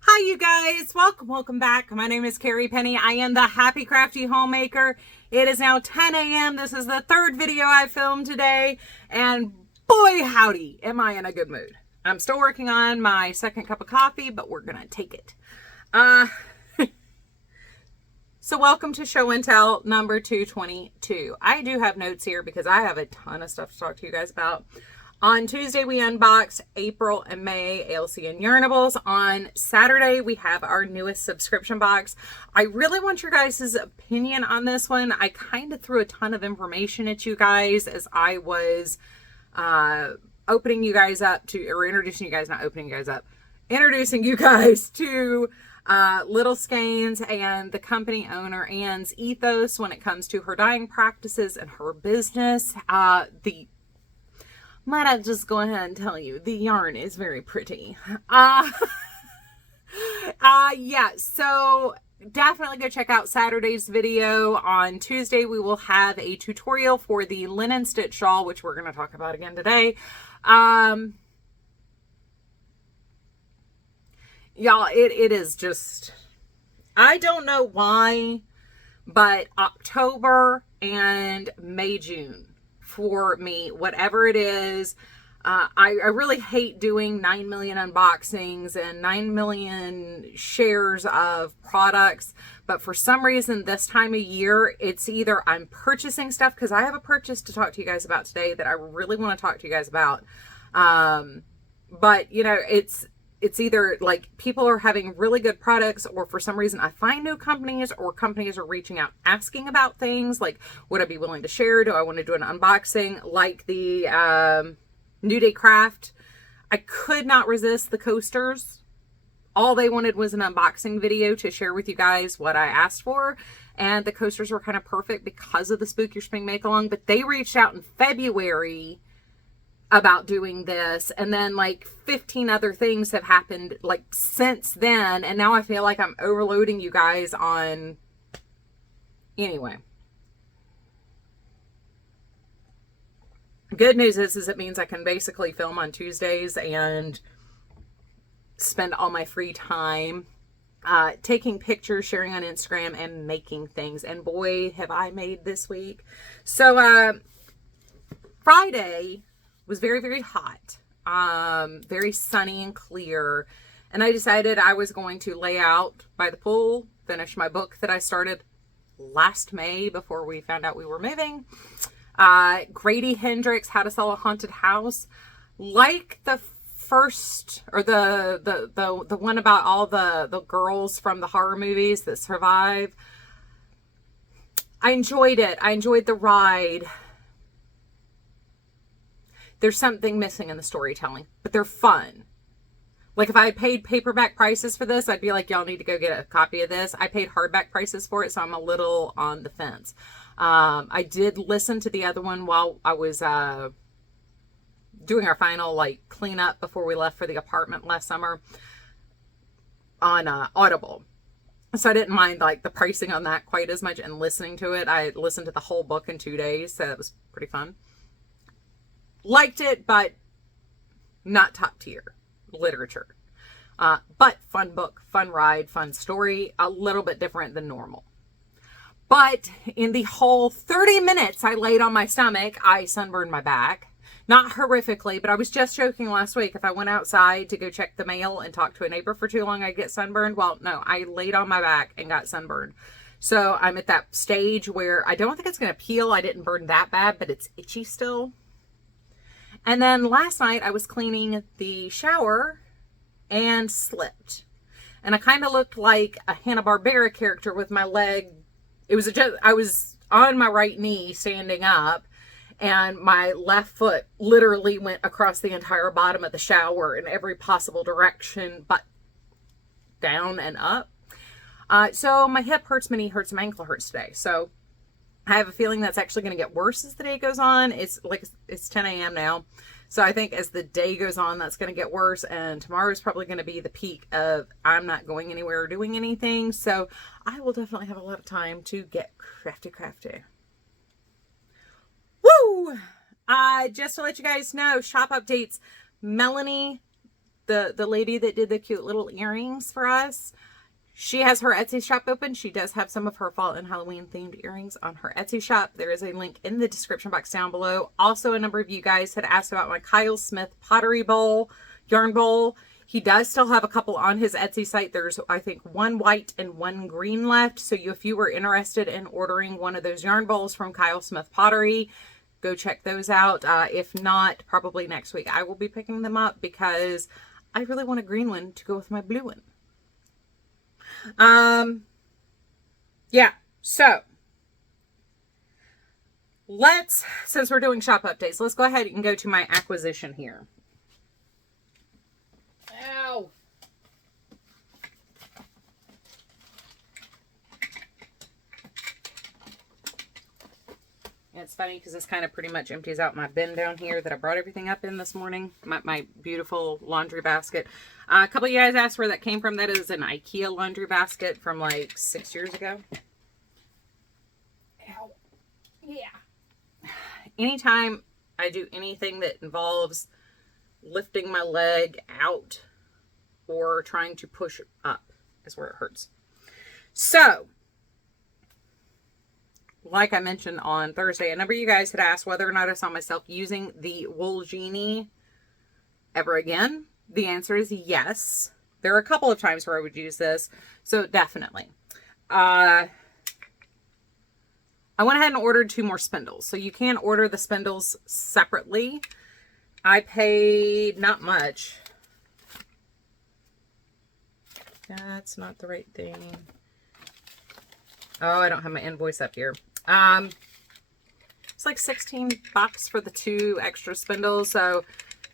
Hi you guys, welcome back. My name is Carrie Penny. I am the Happy Crafty Homemaker. It is now 10 a.m. This is the third video I filmed today, and boy howdy, am I in a good mood. I'm still working on my second cup of coffee, but we're gonna take it. So welcome to Show and Tell number 222. I do have notes here because I have a ton of stuff to talk to you guys about. On Tuesday, we unboxed April and May ALC and Yarnables. On Saturday, we have our newest subscription box. I really want your guys' opinion on this one. I kind of threw a ton of information at you guys as I was opening you guys up to, or introducing you guys, not opening you guys up, introducing you guys to Little Skeins and the company owner Anne's ethos when it comes to her dyeing practices and her business. Might I just go ahead and tell you, the yarn is very pretty. Yeah, so definitely go check out Saturday's video. On Tuesday, we will have a tutorial for the linen stitch shawl, which we're going to talk about again today. Y'all, it is just, I don't know why, but October and May, June, for me, whatever it is, I really hate doing 9 million unboxings and 9 million shares of products, but for some reason this time of year, it's either I'm purchasing stuff, because I have a purchase to talk to you guys about today that I really want to talk to you guys about, but you know, it's either like people are having really good products, or for some reason I find new companies, or companies are reaching out asking about things like, would I be willing to share? Do I want to do an unboxing? Like the New Day Craft, I could not resist the coasters. All they wanted was an unboxing video to share with you guys what I asked for, and the coasters were kind of perfect because of the Spook Your Spring Make Along. But they reached out in February about doing this, and then like 15 other things have happened like since then, and now I feel like I'm overloading you guys on. Anyway, good news is it means I can basically film on Tuesdays and spend all my free time taking pictures, sharing on Instagram, and making things. And boy, have I made this week. So Friday was very, very hot, very sunny and clear, and I decided I was going to lay out by the pool, finish my book that I started last May before we found out we were moving. Grady Hendrix, How to Sell a Haunted House. Like the first, or the one about all the girls from the horror movies that survive, I enjoyed it. I enjoyed the ride. There's something missing in the storytelling, but they're fun. Like if I had paid paperback prices for this, I'd be like, y'all need to go get a copy of this. I paid hardback prices for it, so I'm a little on the fence. I did listen to the other one while I was doing our final like cleanup before we left for the apartment last summer on Audible. So I didn't mind like the pricing on that quite as much, and listening to it. I listened to the whole book in 2 days, so it was pretty fun. Liked it, but not top tier literature. But fun book, fun ride, fun story, a little bit different than normal. But in the whole 30 minutes I laid on my stomach, I sunburned my back. Not horrifically, but I was just joking last week. If I went outside to go check the mail and talk to a neighbor for too long, I'd get sunburned. Well, no, I laid on my back and got sunburned. So I'm at that stage where I don't think it's going to peel. I didn't burn that bad, but it's itchy still. And then last night I was cleaning the shower and slipped. And I kind of looked like a Hanna-Barbera character with my leg. I was on my right knee standing up, and my left foot literally went across the entire bottom of the shower in every possible direction, but down and up. So my hip hurts, my knee hurts, my ankle hurts today. So I have a feeling that's actually going to get worse as the day goes on. It's 10 a.m. now. So I think as the day goes on, that's going to get worse. And tomorrow is probably going to be the peak of I'm not going anywhere or doing anything. So I will definitely have a lot of time to get crafty. Woo! Just to let you guys know, shop updates. Melanie the lady that did the cute little earrings for us, she has her Etsy shop open. She does have some of her fall and Halloween themed earrings on her Etsy shop. There is a link in the description box down below. Also, a number of you guys had asked about my Kyle Smith pottery bowl, yarn bowl. He does still have a couple on his Etsy site. There's, I think, one white and one green left. So if you were interested in ordering one of those yarn bowls from Kyle Smith Pottery, go check those out. If not, probably next week I will be picking them up because I really want a green one to go with my blue one. Yeah, so since we're doing shop updates, let's go ahead and go to my acquisition here. Ow. It's funny because this kind of pretty much empties out my bin down here that I brought everything up in this morning. My beautiful laundry basket. A couple of you guys asked where that came from. That is an IKEA laundry basket from like 6 years ago. Ow. Yeah. Anytime I do anything that involves lifting my leg out or trying to push up is where it hurts. So, like I mentioned on Thursday, a number of you guys had asked whether or not I saw myself using the wool Genie ever again. The answer is yes. There are a couple of times where I would use this, so definitely. I went ahead and ordered 2 more spindles. So you can order the spindles separately. I paid not much. That's not the right thing. Oh, I don't have my invoice up here. It's like $16 for the 2 extra spindles. So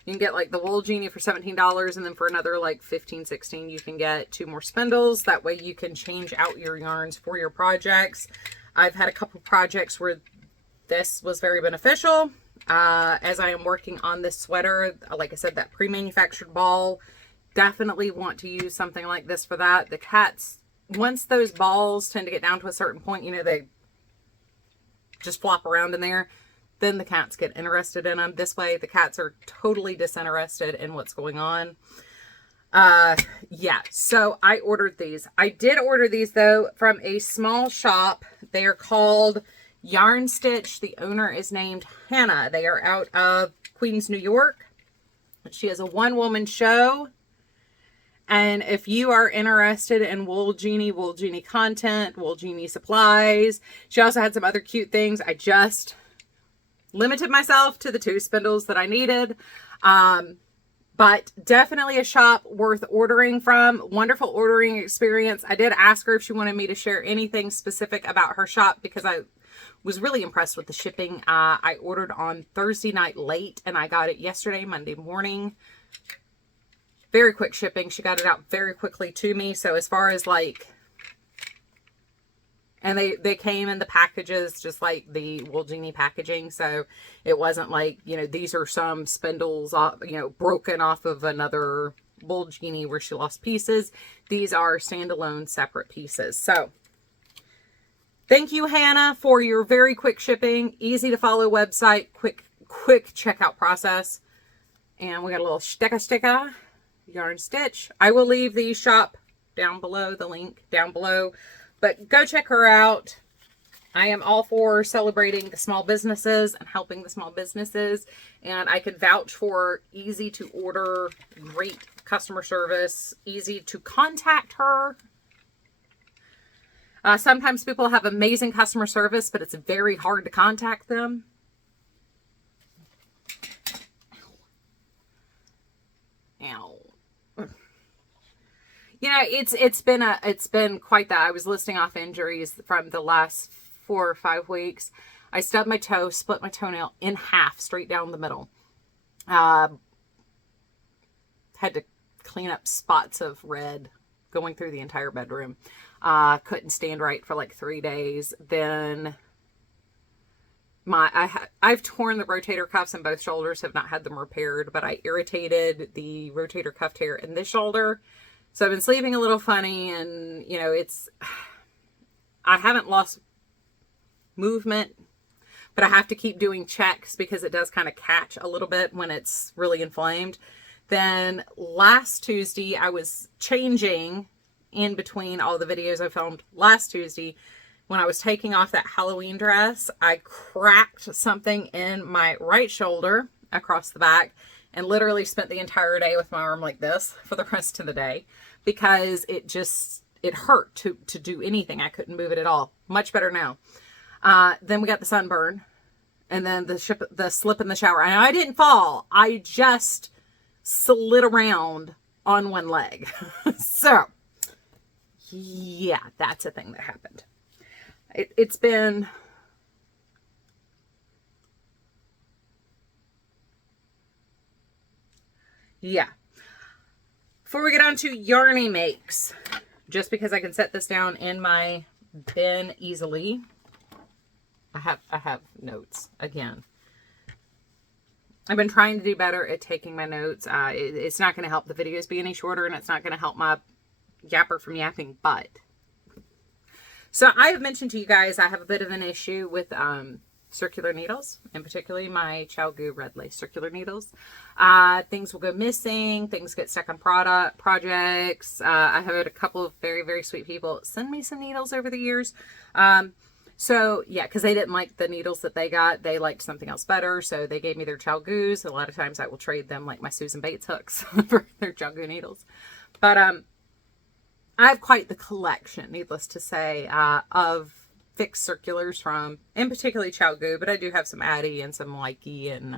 you can get like the wool Genie for $17, and then for another like $15, $16, you can get 2 more spindles. That way you can change out your yarns for your projects. I've had a couple projects where this was very beneficial. As I am working on this sweater, like I said, that pre-manufactured ball, definitely want to use something like this for that. The cats, once those balls tend to get down to a certain point, you know, they just flop around in there, then the cats get interested in them. This way, the cats are totally disinterested in what's going on. Yeah, so I ordered these. I did order these, though, from a small shop. They are called Yarn Stitch. The owner is named Hannah. They are out of Queens, New York. She has a one-woman show. And if you are interested in wool Genie content, wool Genie supplies, she also had some other cute things. I just limited myself to the 2 spindles that I needed. But definitely a shop worth ordering from. Wonderful ordering experience. I did ask her if she wanted me to share anything specific about her shop because I was really impressed with the shipping. I ordered on Thursday night late and I got it yesterday, Monday morning. Very quick shipping. She got it out very quickly to me. So as far as like, and they came in the packages just like the wool Genie packaging. So it wasn't like, you know, these are some spindles, you know, broken off of another wool Genie where she lost pieces. These are standalone separate pieces. So thank you, Hannah, for your very quick shipping, easy to follow website, quick checkout process. And we got a little sticker. Yarn Stitch. I will leave the shop down below, the link down below, but go check her out. I am all for celebrating the small businesses and helping the small businesses, and I could vouch for easy to order, great customer service, easy to contact her. Sometimes people have amazing customer service, but it's very hard to contact them. Ow. You know, it's been quite that. I was listing off injuries from the last 4 or 5 weeks. I stubbed my toe, split my toenail in half, straight down the middle. Had to clean up spots of red going through the entire bedroom. Couldn't stand right for like 3 days. Then I've torn the rotator cuffs in both shoulders, have not had them repaired, but I irritated the rotator cuff tear in this shoulder. So I've been sleeping a little funny, and, you know, I haven't lost movement, but I have to keep doing checks because it does kind of catch a little bit when it's really inflamed. Then last Tuesday, I was changing in between all the videos I filmed last Tuesday. When I was taking off that Halloween dress, I cracked something in my right shoulder across the back and literally spent the entire day with my arm like this for the rest of the day because it hurt to do anything. I couldn't move it at all. Much better now. Then we got the sunburn and then the slip in the shower. And I didn't fall. I just slid around on one leg. So, yeah, that's a thing that happened. It's been... Yeah. Before we get on to Yarny Makes, just because I can set this down in my bin easily, I have notes again. I've been trying to do better at taking my notes. It's not going to help the videos be any shorter, and it's not going to help my yapper from yapping, but... So I have mentioned to you guys I have a bit of an issue with circular needles, and particularly my ChiaoGoo red lace circular needles. Things will go missing, things get stuck on projects. I have had a couple of very, very sweet people send me some needles over the years. So yeah, because they didn't like the needles that they got. They liked something else better, so they gave me their ChiaoGoos. A lot of times I will trade them like my Susan Bates hooks for their ChiaoGoo needles. But I have quite the collection, needless to say, of fixed circulars from, in particularly ChiaoGoo, but I do have some Addy and some Likey and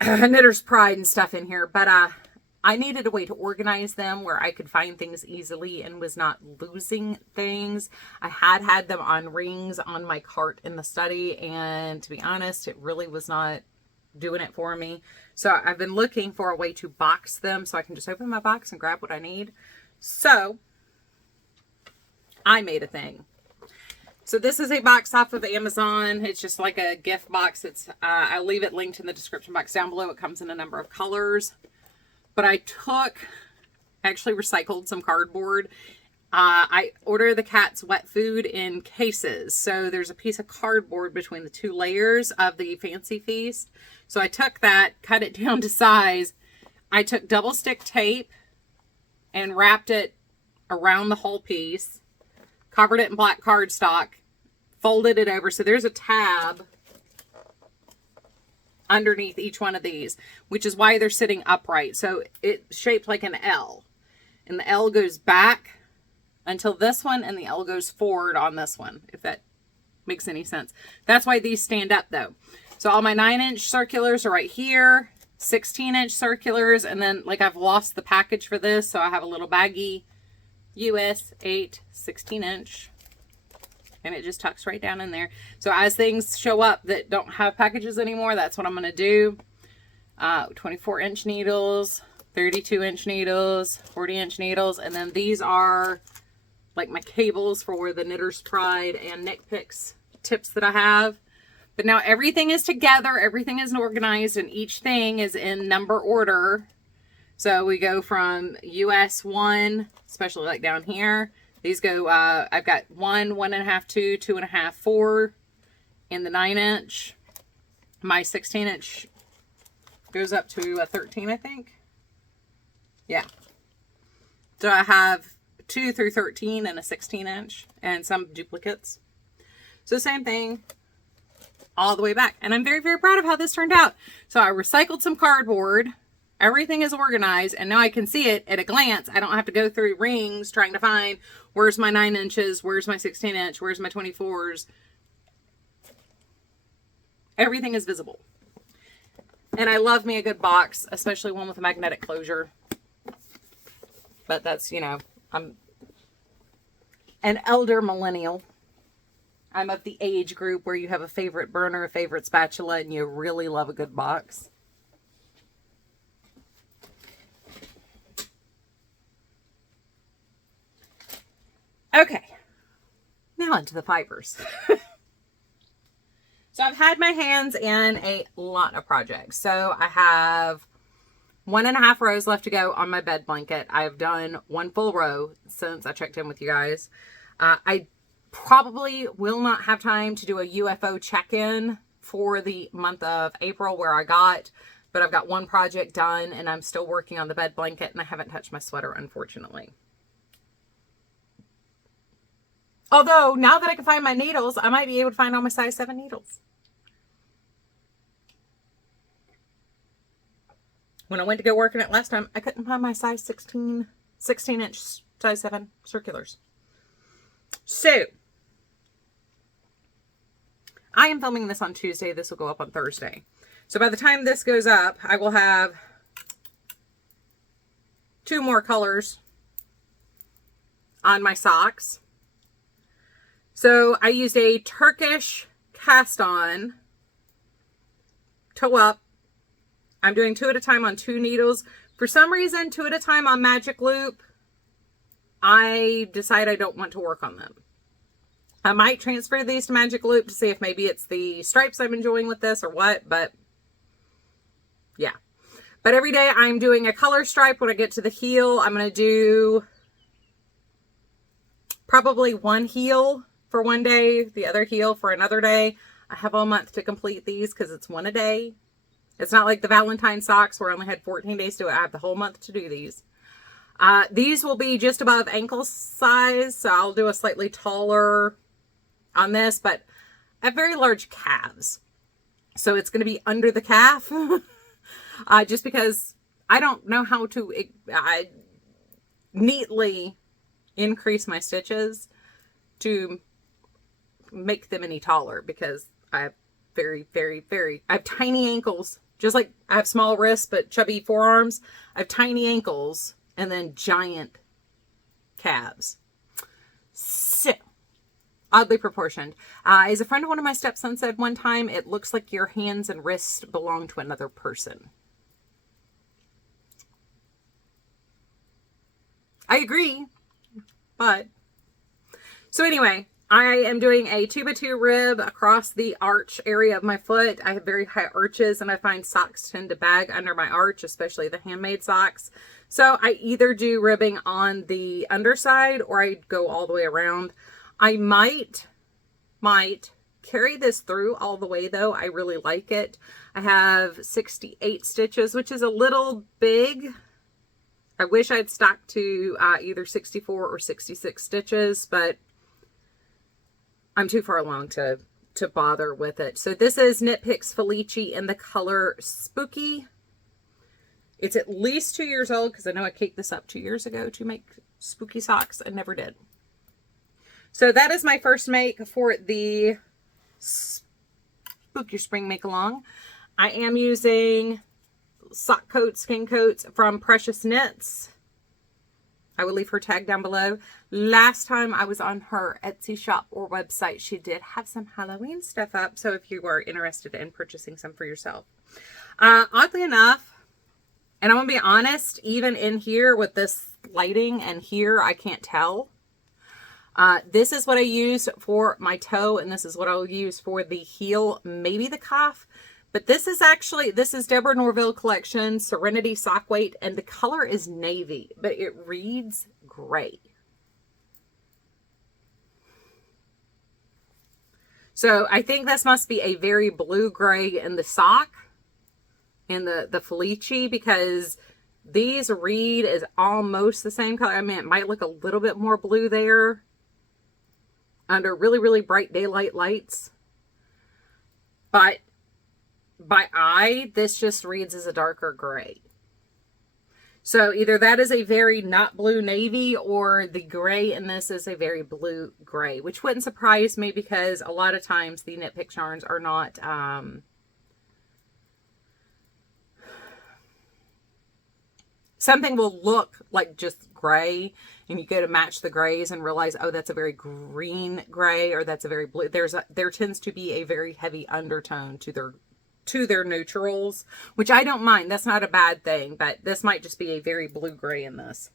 Knitter's Pride and stuff in here. But I needed a way to organize them where I could find things easily and was not losing things. I had them on rings on my cart in the study, and to be honest, it really was not doing it for me. So I've been looking for a way to box them so I can just open my box and grab what I need. So I made a thing. So this is a box off of Amazon. It's just like a gift box. It's I'll leave it linked in the description box down below. It comes in a number of colors. But I actually recycled some cardboard. I order the cat's wet food in cases. So there's a piece of cardboard between the two layers of the Fancy Feast. So I took that, cut it down to size. I took double stick tape and wrapped it around the whole piece. Covered it in black cardstock. Folded it over. So there's a tab underneath each one of these, which is why they're sitting upright. So it's shaped like an L. And the L goes back until this one, and the L goes forward on this one, if that makes any sense. That's why these stand up though. So all my 9-inch circulars are right here, 16-inch circulars, and then like I've lost the package for this, so I have a little baggy US 8 16-inch, and it just tucks right down in there. So as things show up that don't have packages anymore, that's what I'm going to do. 24-inch needles, 32-inch needles, 40-inch needles, and then these are like my cables for the Knitter's Pride and Knit Picks tips that I have. But now everything is together, everything is organized, and each thing is in number order. So we go from US 1, especially like down here. These go, I've got 1, 1.5, 2, 2.5, 4 in the 9-inch. My 16-inch goes up to a 13, I think. Yeah. So I have 2 through 13 and a 16-inch and some duplicates. So same thing all the way back. And I'm very, very proud of how this turned out. So I recycled some cardboard. Everything is organized, and now I can see it at a glance. I don't have to go through rings trying to find where's my 9 inches, where's my 16-inch, where's my 24s. Everything is visible. And I love me a good box, especially one with a magnetic closure. But that's, you know, I'm an elder millennial. I'm of the age group where you have a favorite burner, a favorite spatula, and you really love a good box. Okay, now into the fibers. So I've had my hands in a lot of projects. So I have 1.5 rows left to go on my bed blanket. I've done 1 full row since I checked in with you guys. I probably will not have time to do a UFO check-in for the month of April, where I got but I've got one project done and I'm still working on the bed blanket and I haven't touched my sweater, unfortunately. Although, now that I can find my needles, I might be able to find all my size 7 needles. When I went to go work in it last time, I couldn't find my size 16-inch size 7 circulars. So, I am filming this on Tuesday. This will go up on Thursday. So by the time this goes up, I will have 2 more colors on my socks. So I used a Turkish cast on toe up. I'm doing 2 at a time on 2 needles. For some reason, 2 at a time on magic loop, I decide I don't want to work on them. I might transfer these to magic loop to see if maybe it's the stripes I'm enjoying with this or what, but yeah. But every day I'm doing a color stripe. When I get to the heel, I'm going to do probably one heel for one day, the other heel for another day. I have all month to complete these because it's 1 a day. It's not like the Valentine socks where I only had 14 days to do it. I have the whole month to do these. These will be just above ankle size, so I'll do a slightly taller on this, but I have very large calves. So it's going to be under the calf. Just because I don't know how to neatly increase my stitches to make them any taller, because I have I have tiny ankles. Just like I have small wrists but chubby forearms, I have tiny ankles and then giant calves. So, oddly proportioned. As a friend of one of my stepsons said one time, it looks like your hands and wrists belong to another person. I agree, but so anyway, I am doing a 2x2 rib across the arch area of my foot. I have very high arches and I find socks tend to bag under my arch, especially the handmade socks. So I either do ribbing on the underside or I go all the way around. I might carry this through all the way though. I really like it. I have 68 stitches, which is a little big. I wish I'd stuck to either 64 or 66 stitches, but I'm too far along to bother with it. So this is Knit Picks Felici in the color Spooky. It's at least 2 years old because I know I caked this up 2 years ago to make spooky socks and never did. So that is my first make for the Spook Your Spring Make Along. I am using sock coats, skin coats from Precious Knits. I will leave her tag down below. Last time I was on her Etsy shop or website, she did have some Halloween stuff up. So if you are interested in purchasing some for yourself. Oddly enough, and I'm going to be honest, even in here with this lighting and here, I can't tell. This is what I use for my toe, and this is what I'll use for the heel, maybe the cuff. But this is Deborah Norville Collection, Serenity Sock Weight, and the color is navy, but it reads gray. So I think this must be a very blue-gray in the sock, in the Felici, because these read is almost the same color. I mean, it might look a little bit more blue there under really, really bright daylight lights. But by eye, this just reads as a darker gray. So either that is a very not blue navy, or the gray in this is a very blue gray, which wouldn't surprise me because a lot of times the Knit Pick yarns are not something will look like just gray and you go to match the grays and realize, oh, that's a very green gray, or that's a very blue. There tends to be a very heavy undertone to their neutrals, which I don't mind. That's not a bad thing, but this might just be a very blue-gray in this.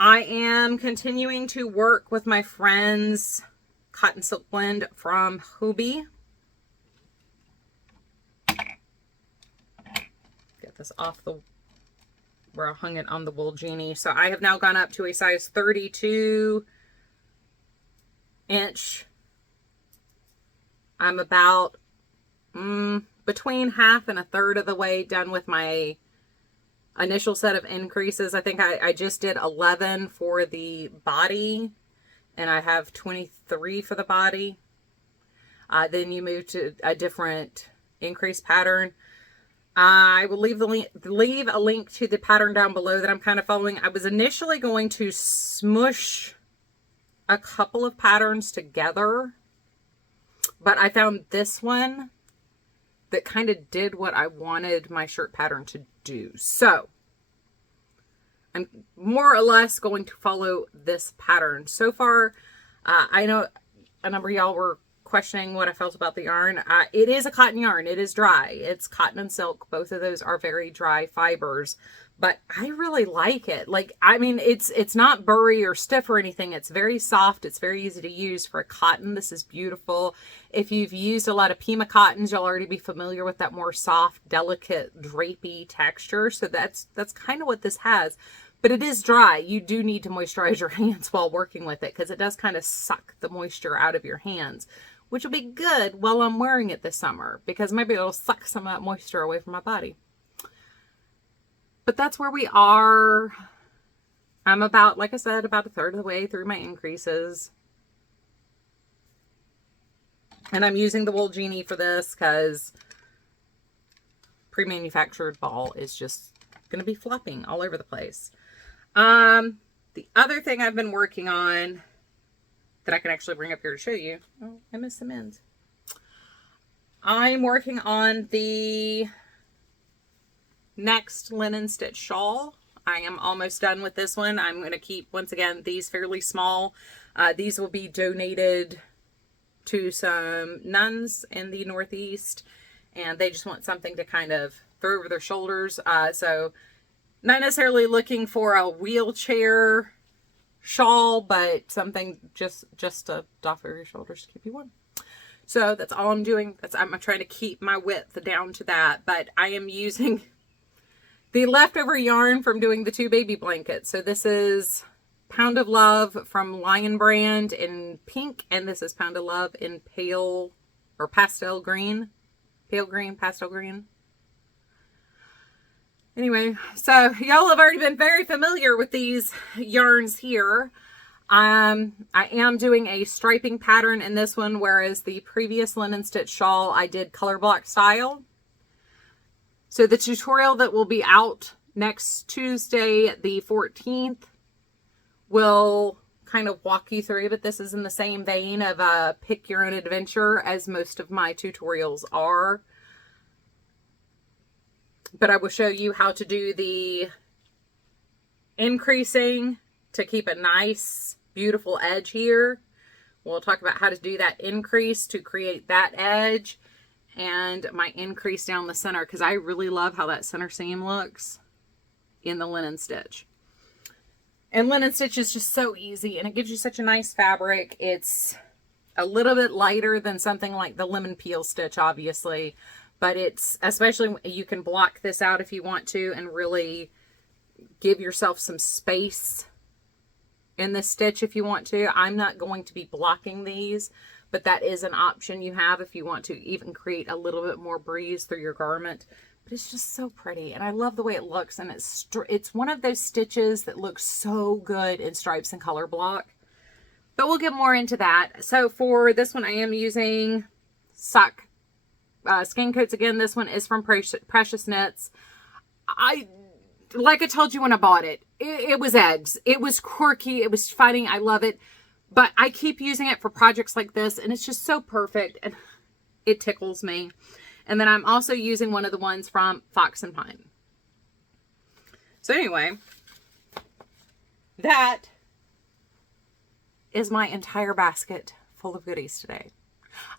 I am continuing to work with my friend's Cotton Silk Blend from Hobie. Get this off where I hung it on the wool Genie. So I have now gone up to a size 32 inch. I'm about between half and a third of the way done with my initial set of increases. I think I just did 11 for the body, and I have 23 for the body. Then you move to a different increase pattern. I will leave a link to the pattern down below that I'm kind of following. I was initially going to smush a couple of patterns together, but I found this one that kind of did what I wanted my shirt pattern to do. So I'm more or less going to follow this pattern. So far, I know a number of y'all were questioning what I felt about the yarn. It is a cotton yarn. It is dry. It's cotton and silk. Both of those are very dry fibers, but I really like it. Like, I mean, it's not burry or stiff or anything. It's very soft. It's very easy to use for a cotton. This is beautiful. If you've used a lot of Pima cottons, you'll already be familiar with that more soft, delicate, drapey texture. So that's kind of what this has. But it is dry. You do need to moisturize your hands while working with it, because it does kind of suck the moisture out of your hands, which will be good while I'm wearing it this summer, because maybe it'll suck some of that moisture away from my body. But that's where we are. I'm about, like I said, about a third of the way through my increases. And I'm using the wool Genie for this because pre-manufactured ball is just going to be flopping all over the place. The other thing I've been working on that I can actually bring up here to show you. Oh, I missed some ends. I'm working on the next linen stitch shawl. I am almost done with this one. I'm going to keep, once again, these fairly small. These will be donated to some nuns in the Northeast, and they just want something to kind of throw over their shoulders. So not necessarily looking for a wheelchair shawl, but something just to doff over your shoulders to keep you warm. So that's all I'm doing. I'm trying to keep my width down to that, but I am using the leftover yarn from doing the 2 baby blankets. So this is Pound of Love from Lion Brand in pink, and this is Pound of Love in pale or pastel green. Pale green, pastel green. Anyway, so y'all have already been very familiar with these yarns here. I am doing a striping pattern in this one, whereas the previous linen stitch shawl I did color block style. So the tutorial that will be out next Tuesday, the 14th, will kind of walk you through, but this is in the same vein of a pick your own adventure as most of my tutorials are. But I will show you how to do the increasing to keep a nice, beautiful edge here. We'll talk about how to do that increase to create that edge, and my increase down the center, because I really love how that center seam looks in the linen stitch. And linen stitch is just so easy, and it gives you such a nice fabric. It's a little bit lighter than something like the lemon peel stitch, obviously. But it's, especially, you can block this out if you want to and really give yourself some space in the stitch if you want to. I'm not going to be blocking these, but that is an option you have if you want to even create a little bit more breeze through your garment. But it's just so pretty, and I love the way it looks, and it's one of those stitches that looks so good in stripes and color block. But we'll get more into that. So for this one, I am using sock skein coats again. This one is from Precious Knits. Like I told you when I bought it, it was eggs. It was quirky. It was fighting. I love it. But I keep using it for projects like this, and it's just so perfect, and it tickles me. And then I'm also using one of the ones from Fox and Pine. So anyway, that is my entire basket full of goodies today.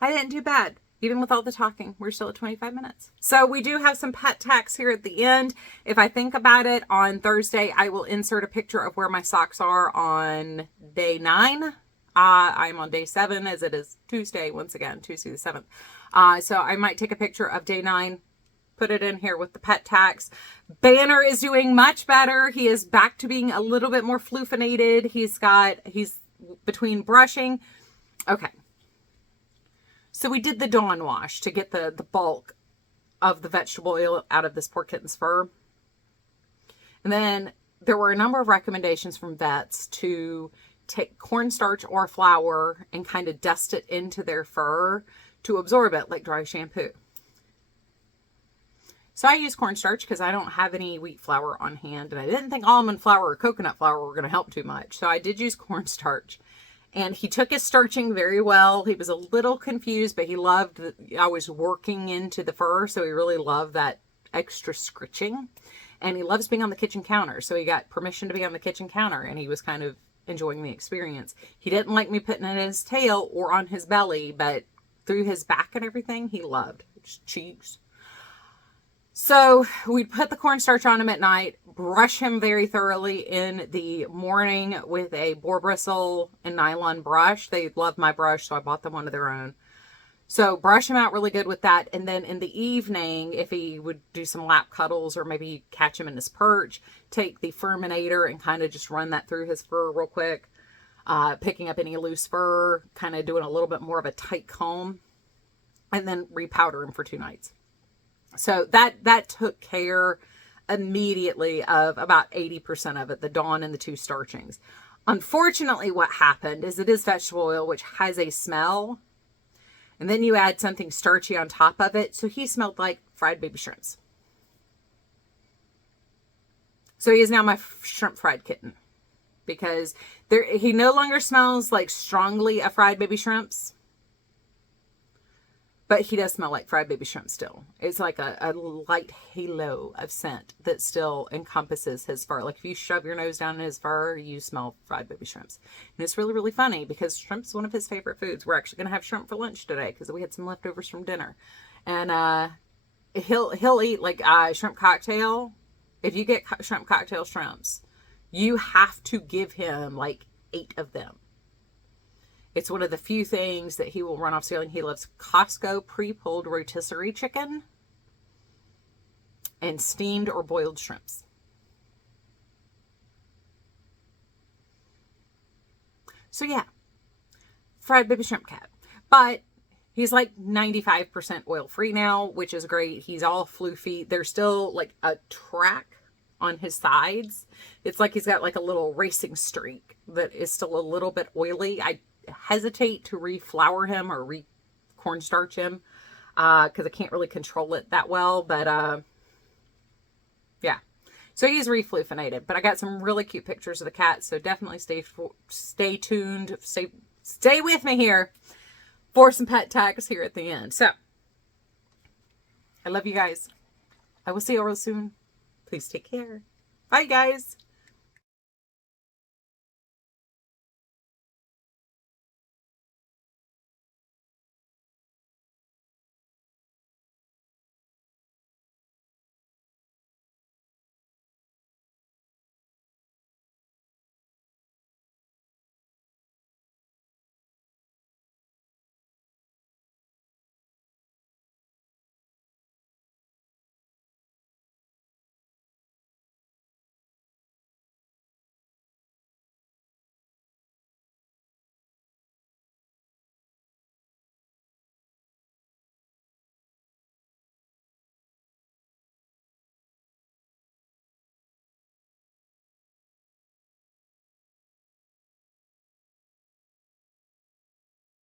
I didn't do bad. Even with all the talking, we're still at 25 minutes. So we do have some pet tacks here at the end. If I think about it, on Thursday, I will insert a picture of where my socks are on day 9. I'm on day 7, as it is Tuesday, once again, Tuesday the 7th. So I might take a picture of day 9, put it in here with the pet tacks. Banner is doing much better. He is back to being a little bit more fluffinated. He's between brushing. Okay. So we did the Dawn wash to get the bulk of the vegetable oil out of this poor kitten's fur. And then there were a number of recommendations from vets to take cornstarch or flour and kind of dust it into their fur to absorb it like dry shampoo. So I use cornstarch because I don't have any wheat flour on hand, and I didn't think almond flour or coconut flour were going to help too much. So I did use cornstarch, and he took his starching very well. He was a little confused, but he loved that I was working into the fur, so he really loved that extra scritching. And he loves being on the kitchen counter, so he got permission to be on the kitchen counter, and he was kind of enjoying the experience. He didn't like me putting it in his tail or on his belly, but through his back and everything, he loved his cheeks. So we'd put the cornstarch on him at night, brush him very thoroughly in the morning with a boar bristle and nylon brush. They loved my brush, so I bought them one of their own. So brush him out really good with that. And then in the evening, if he would do some lap cuddles or maybe catch him in his perch, take the furminator and kind of just run that through his fur real quick. Picking up any loose fur, kind of doing a little bit more of a tight comb, and then repowder him for 2 nights. So that took care immediately of about 80% of it, the Dawn and the 2 starchings. Unfortunately, what happened is it is vegetable oil, which has a smell. And then you add something starchy on top of it. So he smelled like fried baby shrimps. So he is now my shrimp fried kitten. Because he no longer smells like strongly of fried baby shrimps. But he does smell like fried baby shrimp still. It's like a light halo of scent that still encompasses his fur. Like if you shove your nose down in his fur, you smell fried baby shrimps. And it's really, really funny because shrimp's one of his favorite foods. We're actually going to have shrimp for lunch today because we had some leftovers from dinner. And he'll eat like shrimp cocktail. If you get shrimp cocktail shrimps, you have to give him like 8 of them. It's one of the few things that he will run off stealing. He loves Costco pre-pulled rotisserie chicken and steamed or boiled shrimps. So yeah, fried baby shrimp cat. But he's like 95% oil-free now, which is great. He's all floofy. There's still like a track on his sides. It's like he's got like a little racing streak that is still a little bit oily. I hesitate to reflour him or cornstarch him because I can't really control it that well, but yeah, so he's refluffinated. But I got some really cute pictures of the cat, so definitely stay tuned, stay with me here for some pet tags here at the end. So I love you guys. I will see you real soon. Please take care. Bye guys.